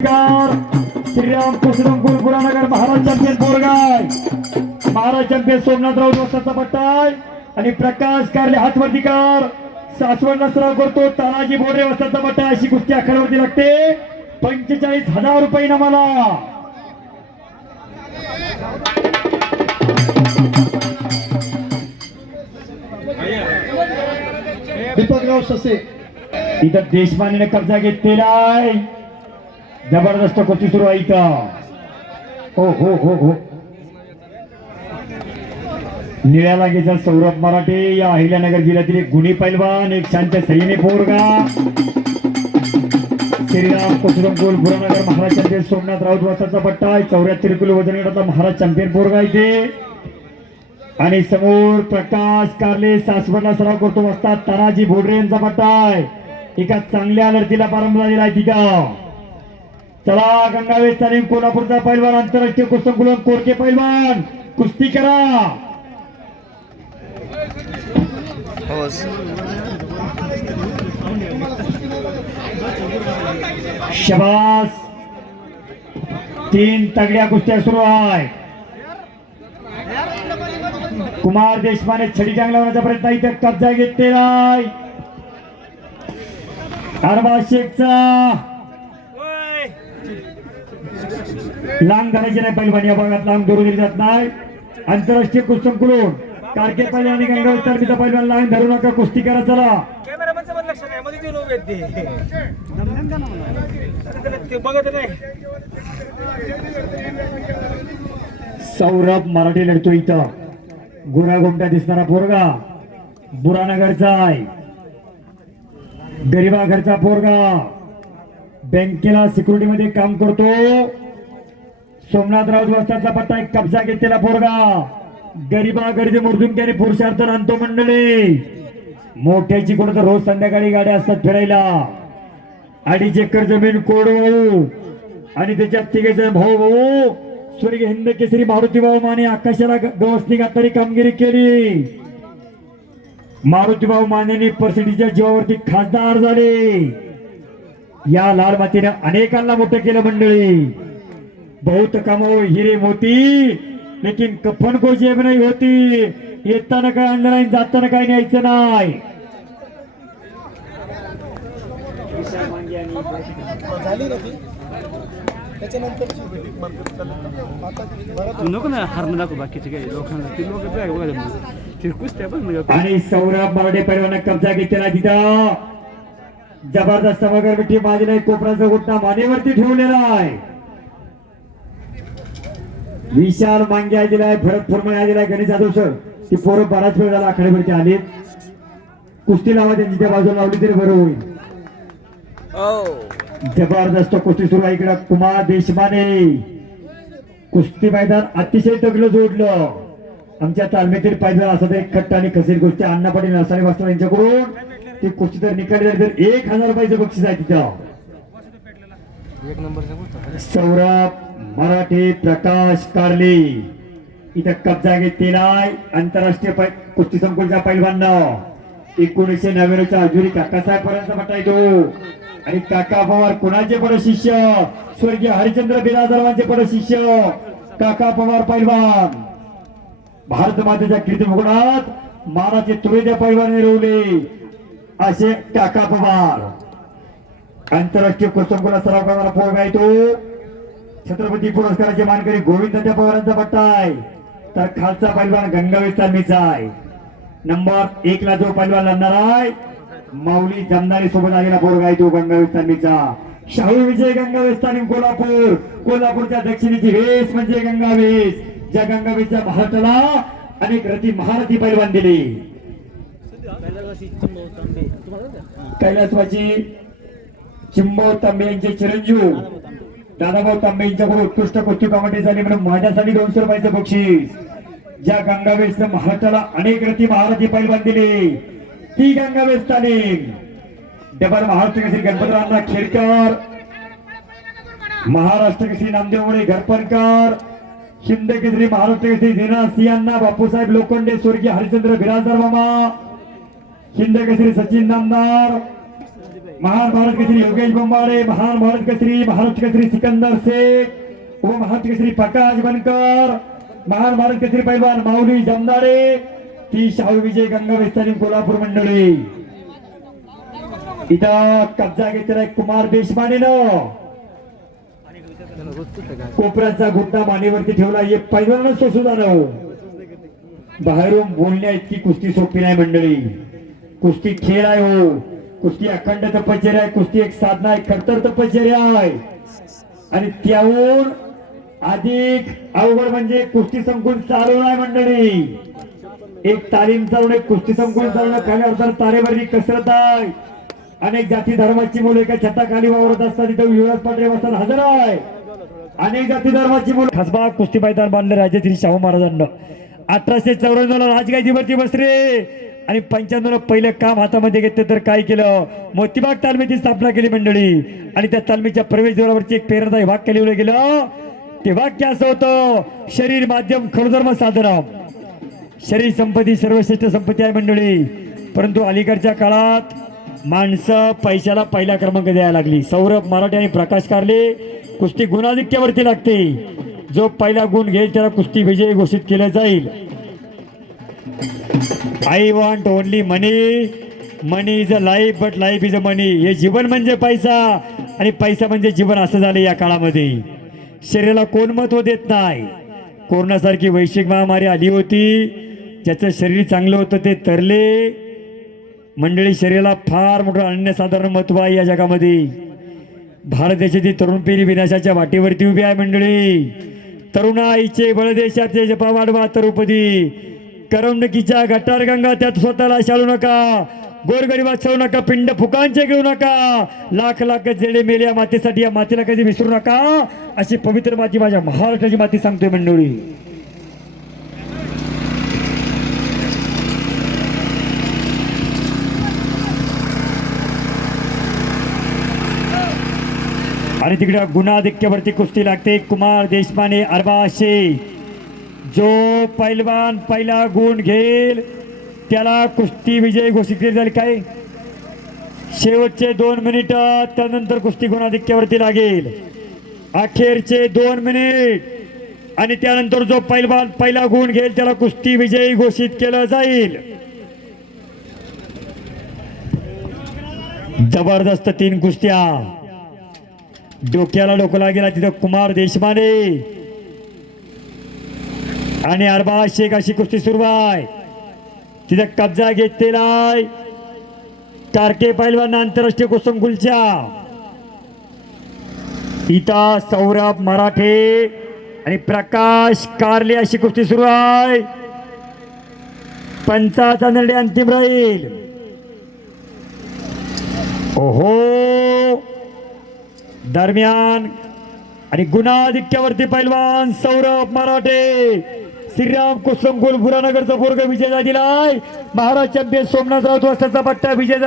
नमस्कार श्रीराम कुसुम गुरुपुरानगर Maharaj champion बोरगाय Maharaj champion Somnathrao दोस्ताचा पट्टाय आणि प्रकाश कारले हातवर्तीकर सासवड सराव करतो तानाजी बोरे वस्ताचा पट्टा अशी कुस्ती आखाड्यावरती लागते. पंचेचाळीस हजार रुपये नमाला दीपकराव ससे. इथं देशमानेने कब्जा घेतलेला आहे. जबरदस्त कुस्ती सुरू आहे इथं. हो हो हो हो. निळ्या लागेचा सौरभ मराठे या अहिल्यानगर जिल्ह्यातील एक गुणी पैलवान एक शांत सैनी पोरगा. श्रीराम कुसुम गोल पुरानगर महाराज चॅम्पियन सोमनाथ राऊत वासाचा पट्टा आहे. चौऱ्याहत्तर किलो वजन गटाचा महाराज चॅम्पियन पोरगा इथे. आणि समोर प्रकाश कारले सासवडला सराव करतो असतात तानाजी भोडरे यांचा पट्टा आहे. एका चांगल्या लढतीला प्रारंभ झालेला आहे तिथं. चला गंगावेश तालीम कोल्हापूरचा पैलवान आंतरराष्ट्रीय कुस्ती कोरके पैलवान. कुस्ती करा. शबास. तीन तगड्या कुस्त्या सुरू आहेत. कुमार देशपांडे छडी टांग लावण्याचा प्रयत्न इथं कब्जा घेतलेला आहे. अरबा शेखचा. लांग धरायची नाही पहिलवान या भागात लांग धरू दिली जात नाही. आंतरराष्ट्रीय कुस्ती कुलून कारके पहिले आणि गंगावत तालमीचा पहिलवान लांग धरू नका कुस्ती करा चला. सौरभ मराठी लढतो इथं. गोरा गोमटा दिसणारा पोरगा. बुरानगरचा आहे. गरीबा घरचा पोरगा. बँकेला सिक्युरिटी मध्ये काम करतो. सोमनाथराव वस्ताचा पत्ता एक कब्जा घेतलेला पोरगा. गरीबा गरजे मोडून पुरुषार्थ आणतो मंडळी. मोठ्याची कोण तर रोज संध्याकाळी गाड्या असतात फिरायला. अडीच एकर जमीन कोरडवाहू आणि त्याच्यात तिघे जण भाऊ भाऊ. स्वर्गीय हिंद केसरी मारुती भाऊ माने आकाशाला गवसणी घातणारी कामगिरी केली. मारुती भाऊ मानेने पर्सेंटीच्या जीवावरती खासदार झाले. या लाल मातीने अनेकांना मोठं केलं मंडळी. बहुत कमाओ हिरे मोती लेकिन कफन को जेब नाही होती। येताना काय नाही जाताना काय न्यायचं नाही। नको ना हरणं दाखव बाकीचे काही. लोकांना ते लोक बघा बघा ते कुस्त्या पण नाही आणि सौरभ मराठे पैलवानं कब्जा घेतलेला तिथं. जबरदस्त वगैरे मिठी माझीला एक कोपराचा घुटणा मानेवरती ठेवलेला आहे. विशाल मांगे दिलाय भरत फुरमळे दिलाय गणेश जाधव सर. ती पोरं बराच वेळ झाला आखाड्यावरती आलीत. कुस्ती लावा त्यांची त्या बाजूला लावली तरी बरं होईल. जबरदस्त कुस्ती सुरू आहे इकडं. कुमार देशमाने. कुस्ती मैदान अतिशय तगलं जोडलं. आमच्या तालमीतील पैलवान असं एक खट्ट आणि कसेल कुस्ती अण्णा पाटील नसाने वाचतो यांच्याकडून ती कुस्ती तर निकाली झाली तर एक हजार रुपयाचं बक्षीस आहे तिथं. सौरभ मराठी प्रकाश कारले. इथं कब्जा घेतलेला आंतरराष्ट्रीय पै- कुस्ती संकुलच्या पैलवान एकोणीसशे नव्याण्णवच्या अजुरी काकासाहेब पर्यंत पट्टा येतो. आणि काका पवार कुणाचे पण शिष्य स्वर्गीय हरिचंद्र बिरादरवांचे पण शिष्य काका पवार पैलवान. भारत मातेच्या कीर्ती भूगोलात मानाचे तुरेदे पैलवान मिळवले असे काका पवार. आंतरराष्ट्रीय कुस्तीला सराव करणारा पोरगा येतो. छत्रपती पुरस्काराचे मानकरी गोविंदच्या पवारांचा पट्टा आहे. तर खालचा पैलवान गंगावीर तालमीचा आहे. नंबर एक ला जो पैलवान लढणार आहे माऊली जमदारी सोबत आलेला पोरगा आहे तो गंगावीर तालमीचा शाहू विजय गंगावेश तालीम कोल्हापूर. कोल्हापूरच्या दक्षिणेची वेस म्हणजे गंगावेश ज्या गंगावेशच्या भारताला अनेक रथी महारथी पैलवान दिले. कैलासवाची चिंबव तांबे यांचे चिरंजीव. दादाभाऊ तांबे यांच्याकडून उत्कृष्ट कुस्ती कमिटी झाली म्हणून माझ्यासाठी दोनशे रुपयाचं बक्षीस. ज्या गंगावेशने महाराष्ट्राला अनेक रथी महाराजी पैलवान दिली ती गंगावेश तालीम. डबल महाराष्ट्र केसरी गणपतरावांना खेडकर महाराष्ट्र केसरी नामदेव मोरे घरपणकर शिंदे केसरी महाराष्ट्र केसरी झेना सियांना बापूसाहेब लोखंडे स्वर्गीय हरिचंद्र बिराजदार मामा शिंदे केसरी सचिन नामदार महान भारत केसरी योगेश बंबारे महान भारत के श्री भारत के श्री सिकंदर शेख व के श्री प्रकाश बनकर महान भारत के श्री पहलवान माऊली जमदारे ती शाहू विजय गंगा विस्तारी कोल्हापूर मंडळी इथं कब्जा घेतलेला कुमार देशपांडेनं कोपऱ्याचा गुड्डा मानेवरती ठेवला हे पैलवानच तो सुद्धा नव बाहेरून बोलण्या इतकी कुस्ती सोपी नाही मंडळी। कुस्ती खेळ आहे हो। कुस्ती अखंड तपश्चर्या आहे कुस्ती एक साधना आहे खरतर तपश्चर्या आहे. आणि त्याहून अधिक अवघड म्हणजे कुस्ती संकुल चालवणं आहे मंडळी. एक तालीम चालवणं एक कुस्ती संकुल चालवणं खाली अर्थात तारेवरची कसरत आहे. अनेक जाती धर्माची मुले एका छताखाली वावरत असतात तिथं युवराज पाटील वाजता हजर आहे. अनेक जाती धर्माची मुलं खासबा कुस्ती मैदान बांधलं राजाश्री शाहू महाराजांना. अठराशे चौऱ्याण्णव ला राजगायजीवरती बसरे आणि पंच्याण्णव पहिलं काम हातामध्ये घेतलं तर काय केलं? मोतीबाग तालमीची स्थापना केली मंडळी. आणि त्या तालमीच्या प्रवेशद्वारावरती एक प्रेरणादायी वाक्य लिहिलं गेलं. ते वाक्य असं होतं शरीर माध्यम खडधर्म साधना. शरीर संपत्ती सर्वश्रेष्ठ संपत्ती आहे मंडळी. परंतु अलीकडच्या काळात माणसं पैशाला पहिला क्रमांक द्यायला लागली. सौरभ मराठे आणि प्रकाश कारले कुस्ती गुणाधिक्यावरती लागते. जो पहिला गुण घेईल त्याला कुस्ती विजयी घोषित केलं जाईल. I want only money money is a life but life is a money हे जीवन म्हणजे पैसा आणि पैसा म्हणजे जीवन असं झालं या काळामध्ये. शरीराला कोण महत्त्व देत नाही? कोरोनासारखी वैश्विक महामारी आली होती. ज्याचं शरीर चांगलं होतं ते तरले. मंडळी शरीराला फार मोठं अनन्यसाधारण महत्त्व आहे या जगामध्ये. भारत देशाची तरुण पिढी विनाशाच्या वाटेवरती उभी आहे मंडळी. तरुणाईचे बळदेशाचे जपा वाढवा तरुपदी करमणुकीच्या गटार गंगा त्यात स्वतःला शाळू नका. गोरगरीबात चालू नका पिंड फुकांचे घेऊ नका. लाख लाख जेडे मेले या मातीसाठी या मातीला कधी विसरू नका. अशी पवित्र माती माझ्या महाराष्ट्राची माती सांगतोय मंडळी. आणि तिकडे गुणाधिक्यावरती कुस्ती लागते. कुमार देशपांडे अरबाशे जो पैलवान पहिला गुण घेईल त्याला कुस्ती विजय घोषित केली जाईल काय? शेवटचे दोन मिनिट त्यानंतर कुस्ती गुणाधिक्यावरती लागेल. अखेरचे दोन मिनिट आणि त्यानंतर जो पैलवान पहिला गुण घेईल त्याला कुस्ती विजयी घोषित केलं जाईल. जबरदस्त तीन कुस्त्या. डोक्याला डोकं लागेल तिथं कुमार देशमाने. आणि अरबाज शेख अशी कुस्ती सुरू आहे. तिथे कब्जा घेतलेला आहे. कारके पैलवान आंतरराष्ट्रीय कुस्तीच्या इथं सौरभ मराठे आणि प्रकाश कारले अशी कुस्ती सुरू आहे. पंचाचा निर्णय अंतिम राहील. ओहो! दरम्यान आणि गुणाधिक्यावरती पैलवान सौरभ मराठे. श्रीराम कुसुम गुलपुरानगरचा पोरग विजय दिलाय महाराज चॅम्पियन सोमनाथ राऊत वाजताचा पट्टा विजय